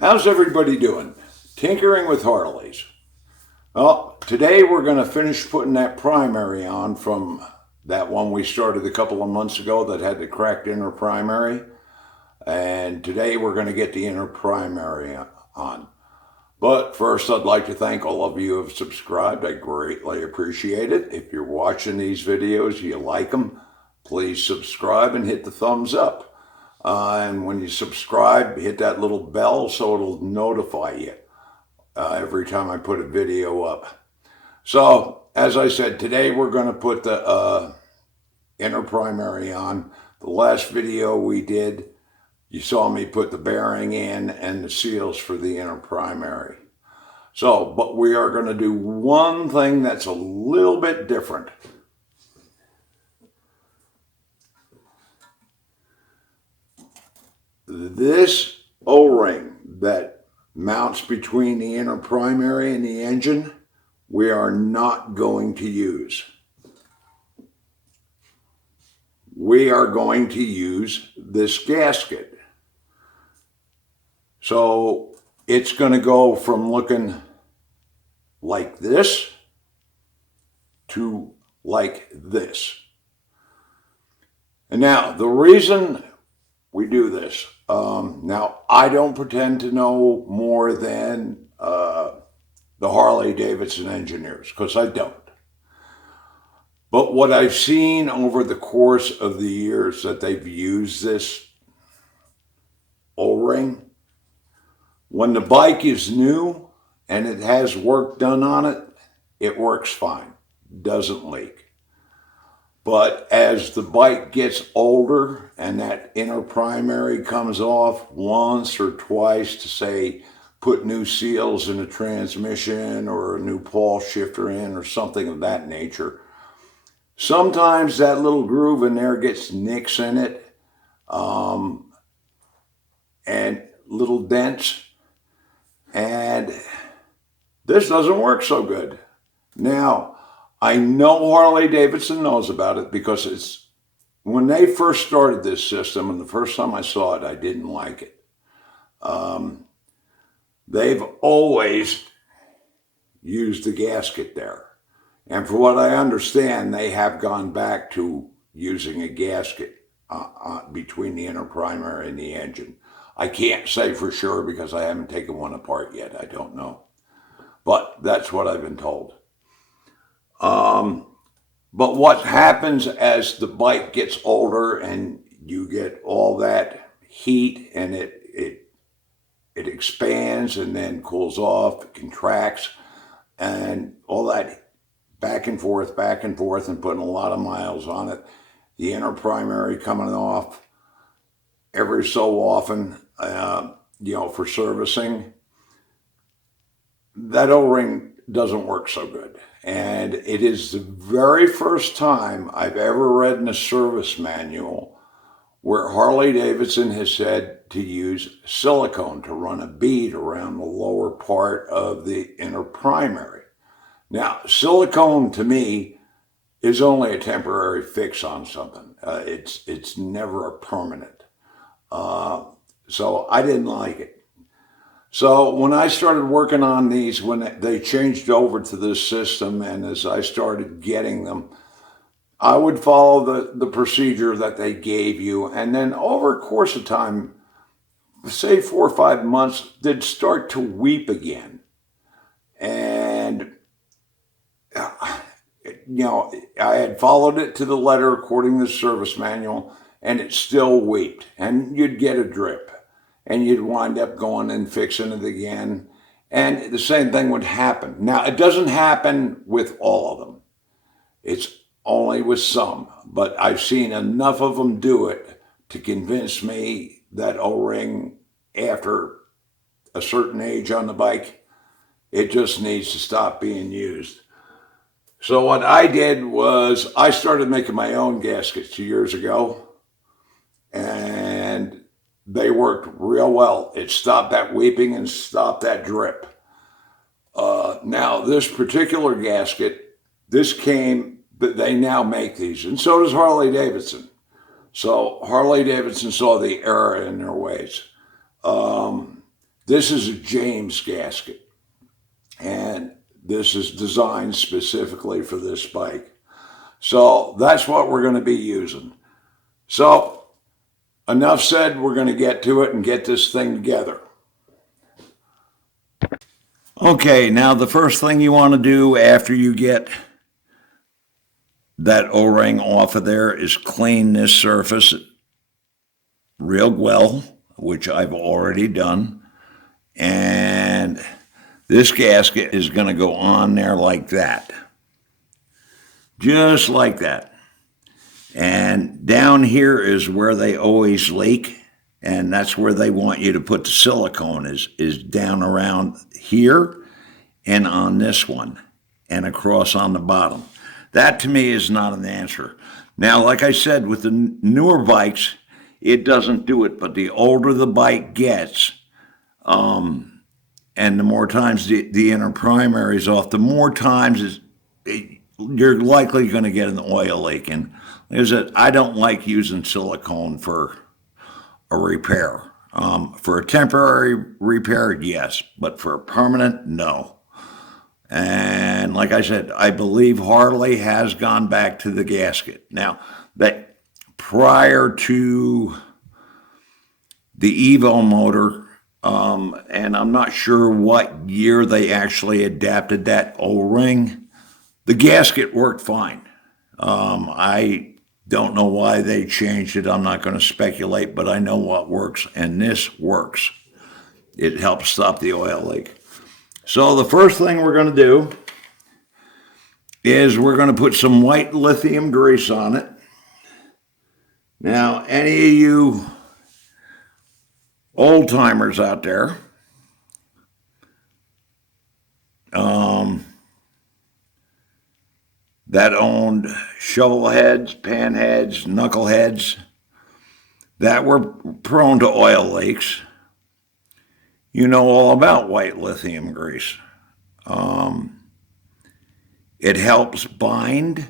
How's everybody doing? Tinkering with Harleys. Well, today we're going to finish putting that primary on from that one we started a couple of months ago that had the cracked inner primary. And today we're going to get the inner primary on. But first, I'd like to thank all of you who have subscribed. I greatly appreciate it. If you're watching these videos, you like them, please subscribe and hit the thumbs up. And when you subscribe, hit that little bell so it'll notify you every time I put a video up. So, as I said, today we're going to put the inner primary on. The last video we did, you saw me put the bearing in and the seals for the inner primary. So, but we are going to do one thing that's a little bit different. This O-ring that mounts between the inner primary and the engine, we are not going to use. We are going to use this gasket. So it's going to go from looking like this to like this. And now the reason we do this, now I don't pretend to know more than the Harley Davidson engineers, because I don't. But what I've seen over the course of the years that they've used this O-ring, when the bike is new and it has work done on it, it works fine, doesn't leak. But as the bike gets older and that inner primary comes off once or twice to say, put new seals in a transmission or a new pawl shifter in or something of that nature, sometimes that little groove in there gets nicks in it and little dents, and this doesn't work so good. Now, I know Harley Davidson knows about it because it's when they first started this system, and the first time I saw it, I didn't like it. They've always used the gasket there. And for what I understand, they have gone back to using a gasket between the inner primary and the engine. I can't say for sure because I haven't taken one apart yet. I don't know. But that's what I've been told. But what happens as the bike gets older and you get all that heat and it expands and then cools off, it contracts, and all that back and forth and putting a lot of miles on it, the inner primary coming off every so often, for servicing, that O-ring doesn't work so good. And it is the very first time I've ever read in a service manual where Harley Davidson has said to use silicone to run a bead around the lower part of the inner primary. Now, silicone to me is only a temporary fix on something. It's never a permanent. So I didn't like it. So when I started working on these, when they changed over to this system, and as I started getting them, I would follow the procedure that they gave you. And then over a course of time, say 4 or 5 months, they'd start to weep again. And, I had followed it to the letter according to the service manual, and it still weeped. And you'd get a drip. And you'd wind up going and fixing it again. And the same thing would happen. Now, it doesn't happen with all of them. It's only with some. But I've seen enough of them do it to convince me that O-ring, after a certain age on the bike, it just needs to stop being used. So what I did was I started making my own gaskets 2 years ago. And they worked real well. It stopped that weeping and stopped that drip. Now, this particular gasket, they now make these, and so does Harley Davidson. So Harley Davidson saw the error in their ways. This is a James gasket, and this is designed specifically for this bike. So that's what we're going to be using. So enough said, we're going to get to it and get this thing together. Okay, now the first thing you want to do after you get that O-ring off of there is clean this surface real well, which I've already done. And this gasket is going to go on there like that. Just like that. And down here is where they always leak. And that's where they want you to put the silicone is down around here and on this one and across on the bottom. That to me is not an answer. Now, like I said, with the newer bikes, it doesn't do it. But the older the bike gets, and the more times the inner primary is off, the more times you're likely going to get an oil leak. And like I said, I don't like using silicone for a repair. For a temporary repair, yes, but for a permanent, no. And like I said, I believe Harley has gone back to the gasket. Now, that prior to the Evo motor, and I'm not sure what year they actually adapted that O-ring, the gasket worked fine. I don't know why they changed it. I'm not going to speculate, but I know what works, and this works. It helps stop the oil leak. So the first thing we're going to do is we're going to put some white lithium grease on it. Now, any of you old timers out there, that owned shovel heads, pan heads, knuckle heads, that were prone to oil leaks, you know all about white lithium grease. It helps bind,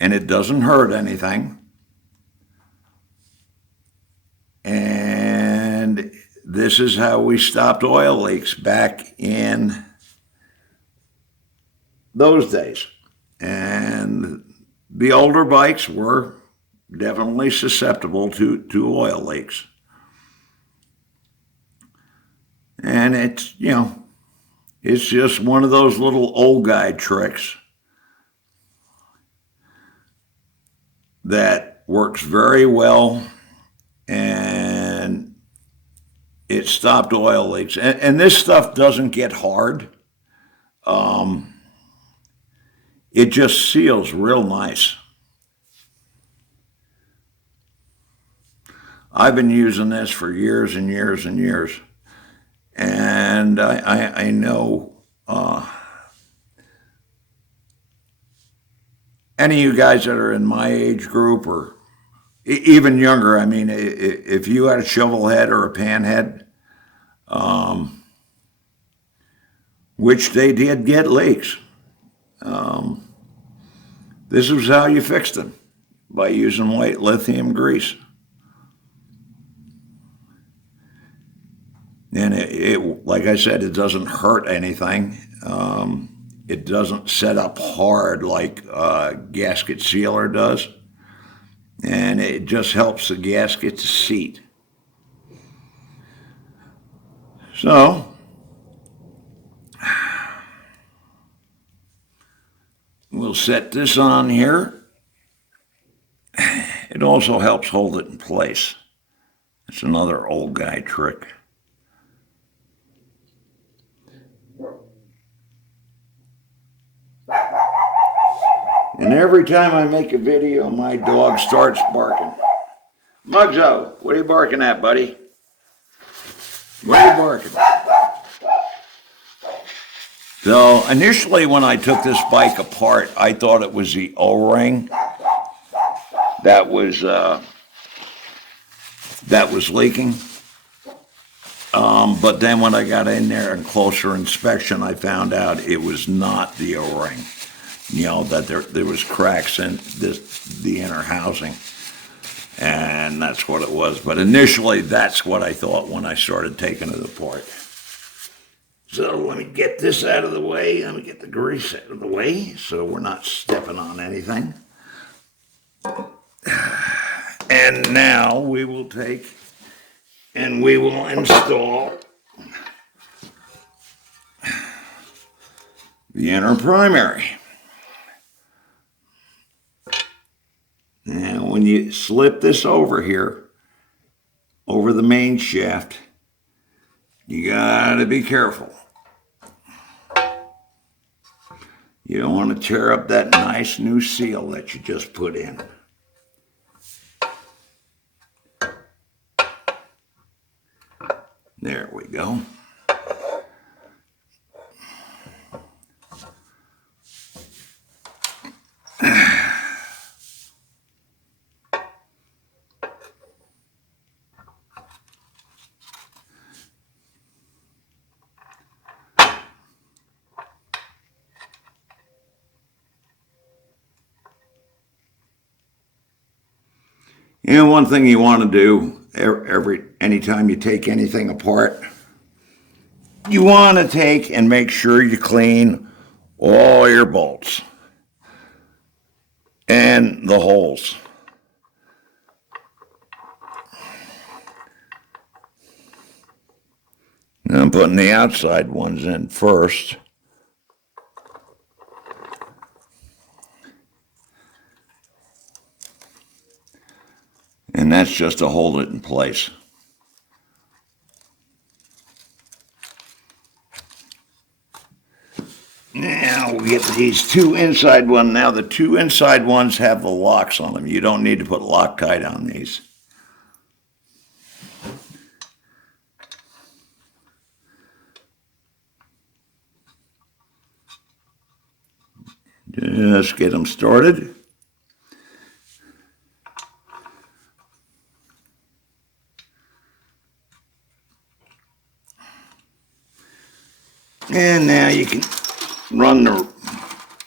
and it doesn't hurt anything. And this is how we stopped oil leaks back in those days. And the older bikes were definitely susceptible to oil leaks. And it's, it's just one of those little old guy tricks that works very well, and it stopped oil leaks. And this stuff doesn't get hard. It just seals real nice. I've been using this for years and years and years. And I know any of you guys that are in my age group or even younger, I mean, if you had a shovel head or a pan head, which they did get leaks, this was how you fixed them, by using white lithium grease. And it, like I said, it doesn't hurt anything. It doesn't set up hard like gasket sealer does. And it just helps the gasket to seat. So, we'll set this on here. It also helps hold it in place. It's another old guy trick. And every time I make a video, my dog starts barking. Mugzo, what are you barking at, buddy? What are you barking? So initially when I took this bike apart, I thought it was the O-ring that was leaking. But then when I got in there and closer inspection, I found out it was not the O-ring. That there was cracks in the inner housing. And that's what it was. But initially, that's what I thought when I started taking it apart. So let me get this out of the way. Let me get the grease out of the way so we're not stepping on anything. And now we will take and we will install the inner primary. Now when you slip this over here, over the main shaft, you gotta be careful. You don't want to tear up that nice new seal that you just put in. There we go. And one thing you want to do anytime you take anything apart, you want to take and make sure you clean all your bolts and the holes. Now I'm putting the outside ones in first. And that's just to hold it in place. Now we get these two inside ones. Now the two inside ones have the locks on them. You don't need to put Loctite on these. Just get them started. And now you can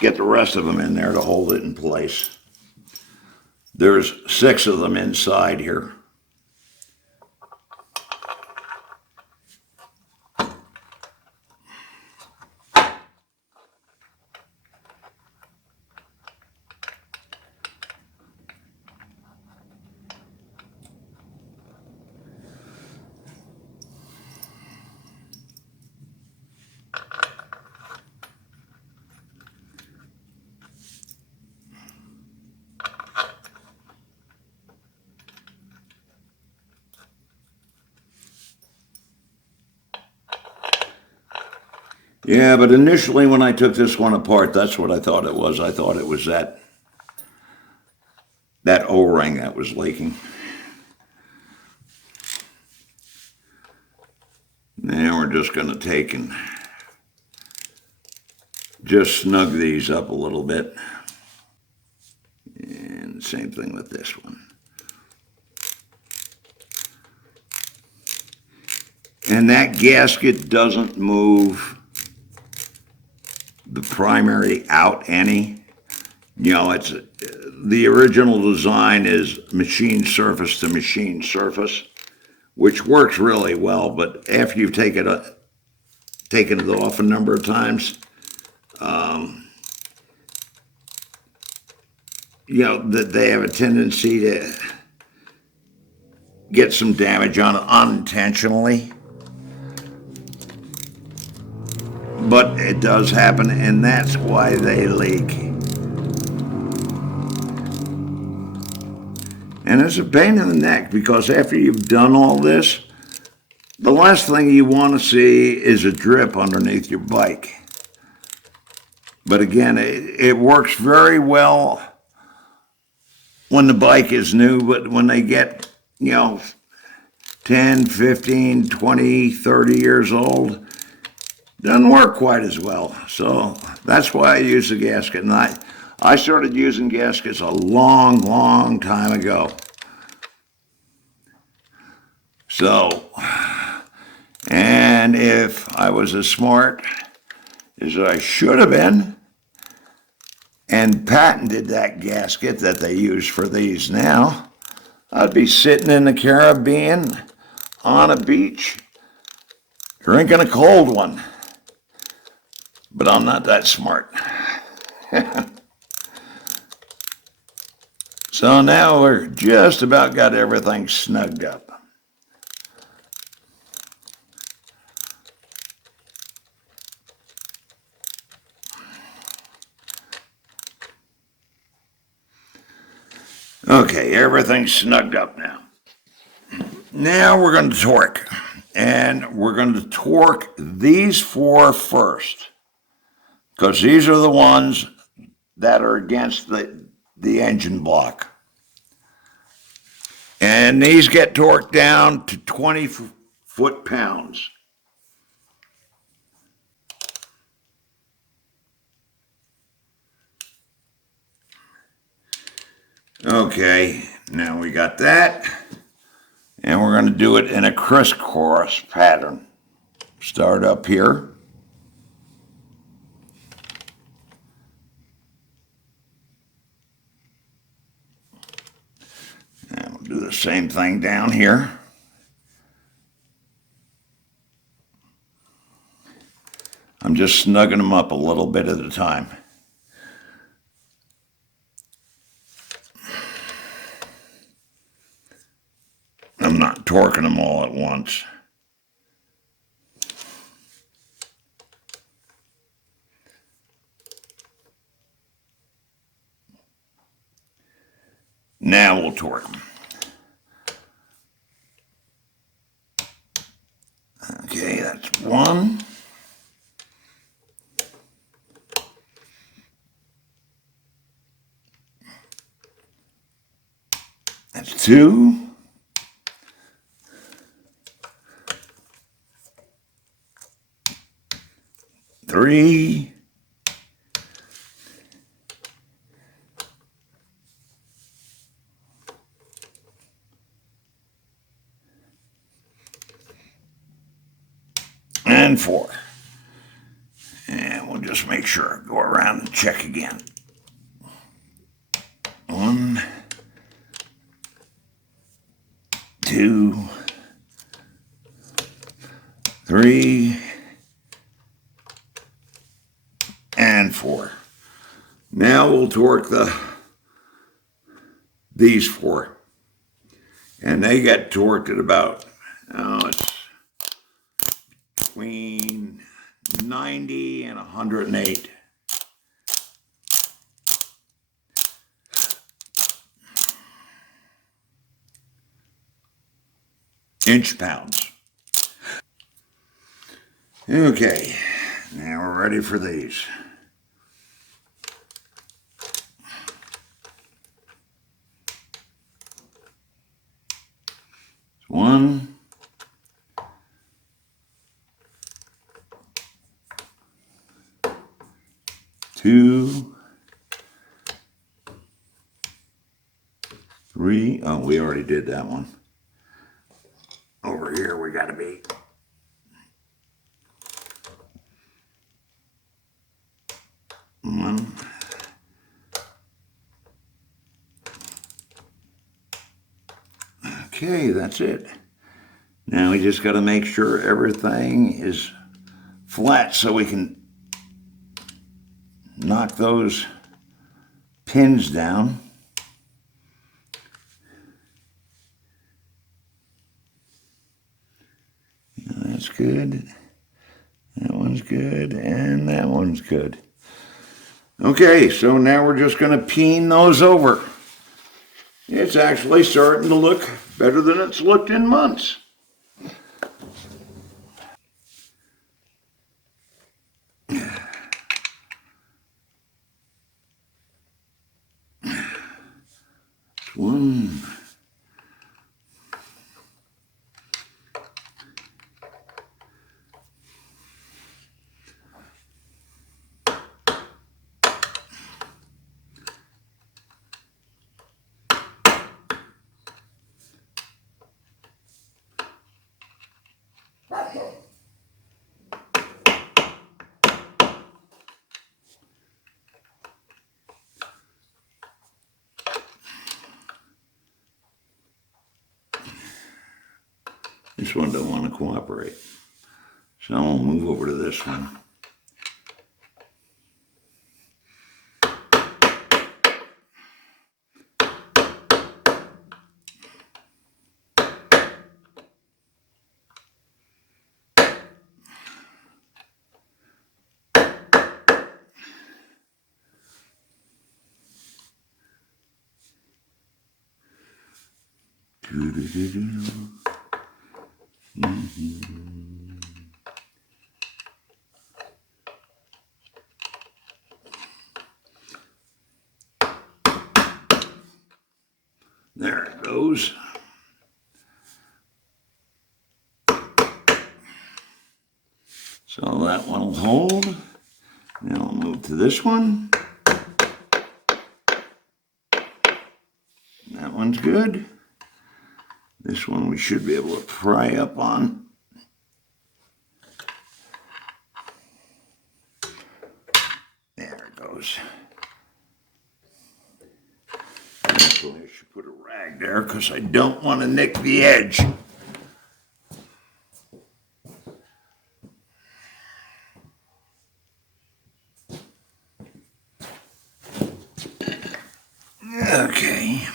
get the rest of them in there to hold it in place. There's 6 of them inside here. Yeah, but initially when I took this one apart, that's what I thought it was. I thought it was that O-ring that was leaking. Now we're just going to take and just snug these up a little bit. And same thing with this one. And that gasket doesn't move the primary out any. You know, it's the original design is machine surface to machine surface, which works really well. But after you've taken it off a number of times, you know, that they have a tendency to get some damage on it unintentionally. But it does happen, and that's why they leak. And it's a pain in the neck, because after you've done all this, the last thing you want to see is a drip underneath your bike. But again, it works very well when the bike is new, but when they get, you know, 10, 15, 20, 30 years old, doesn't work quite as well. So that's why I use the gasket. And I started using gaskets a long, long time ago. So, and if I was as smart as I should have been and patented that gasket that they use for these now, I'd be sitting in the Caribbean on a beach drinking a cold one. But I'm not that smart. So now we're just about got everything snugged up. Okay, everything's snugged up now. Now we're going to torque. And we're going to torque these four first, because these are the ones that are against the engine block. And these get torqued down to 20 foot-pounds. Okay, now we got that. And we're going to do it in a crisscross pattern. Start up here. And we'll do the same thing down here. I'm just snugging them up a little bit at a time. I'm not torquing them all at once. Now we'll torque them. Okay, that's one. That's two. Three. And four. And we'll just make sure, go around and check again. One, two, three, and four. Now we'll torque these four. And they get torqued at about, it's between 90 and 108. Inch-pounds. Okay, now we're ready for these. One, two, three. Oh, we already did that one. Over here we gotta be. One. Okay, that's it. Now we just gotta make sure everything is flat so we can knock those pins down. That's good. That one's good, and that one's good. Okay, so now we're just going to peen those over. It's actually starting to look better than it's looked in months. One. This one don't want to cooperate. So I'll move over to this one. There it goes. So that one will hold. Now I'll move to this one. That one's good. This one we should be able to pry up on. There it goes. Actually, I should put a rag there because I don't want to nick the edge. Okay.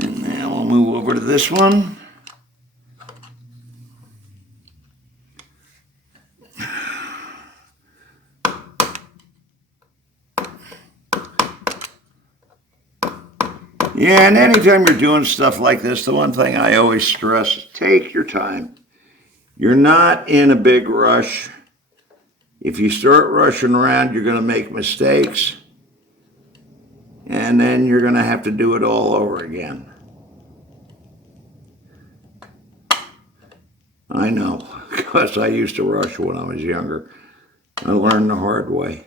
And now we'll move over to this one. Yeah, and anytime you're doing stuff like this, the one thing I always stress is take your time. You're not in a big rush. If you start rushing around, you're going to make mistakes. And then you're going to have to do it all over again. I know, because I used to rush when I was younger. I learned the hard way.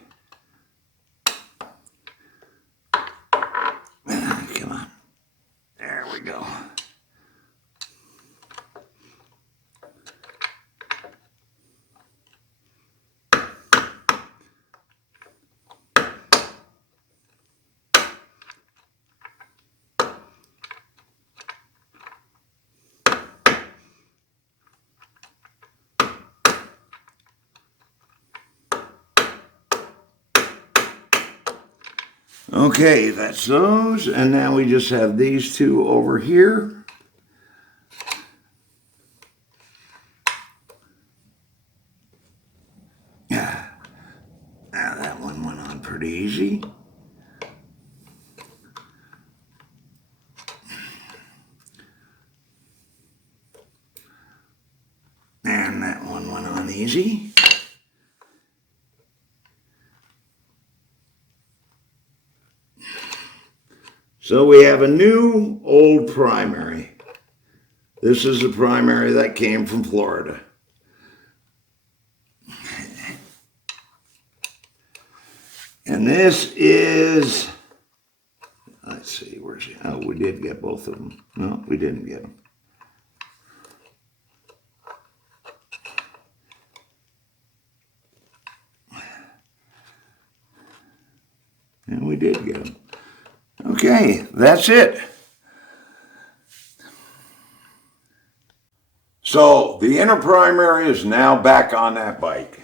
Come on. There we go. Okay, that's those, and now we just have these two over here. Yeah, now that one went on pretty easy. And that one went on easy. So we have a new old primary. This is a primary that came from Florida. And this is, let's see, where's he? Oh, we did get both of them. No, we didn't get them. And we did get them. Okay, that's it. So the inner primary is now back on that bike.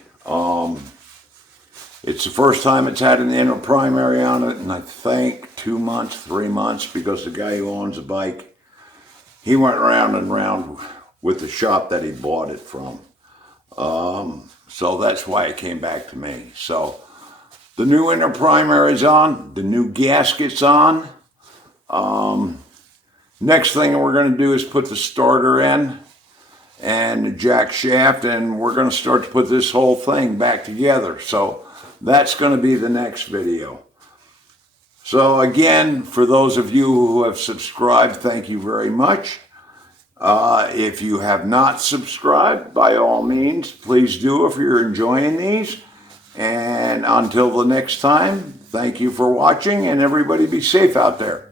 It's the first time it's had an inner primary on it, and I think 2 months, 3 months, because the guy who owns the bike, he went round and round with the shop that he bought it from. So that's why it came back to me. So the new inner primary's on, the new gasket's on. Next thing we're going to do is put the starter in and the jack shaft, and we're going to start to put this whole thing back together. So that's going to be the next video. So again, for those of you who have subscribed, thank you very much. If you have not subscribed, by all means, please do if you're enjoying these. And until the next time, thank you for watching, and everybody be safe out there.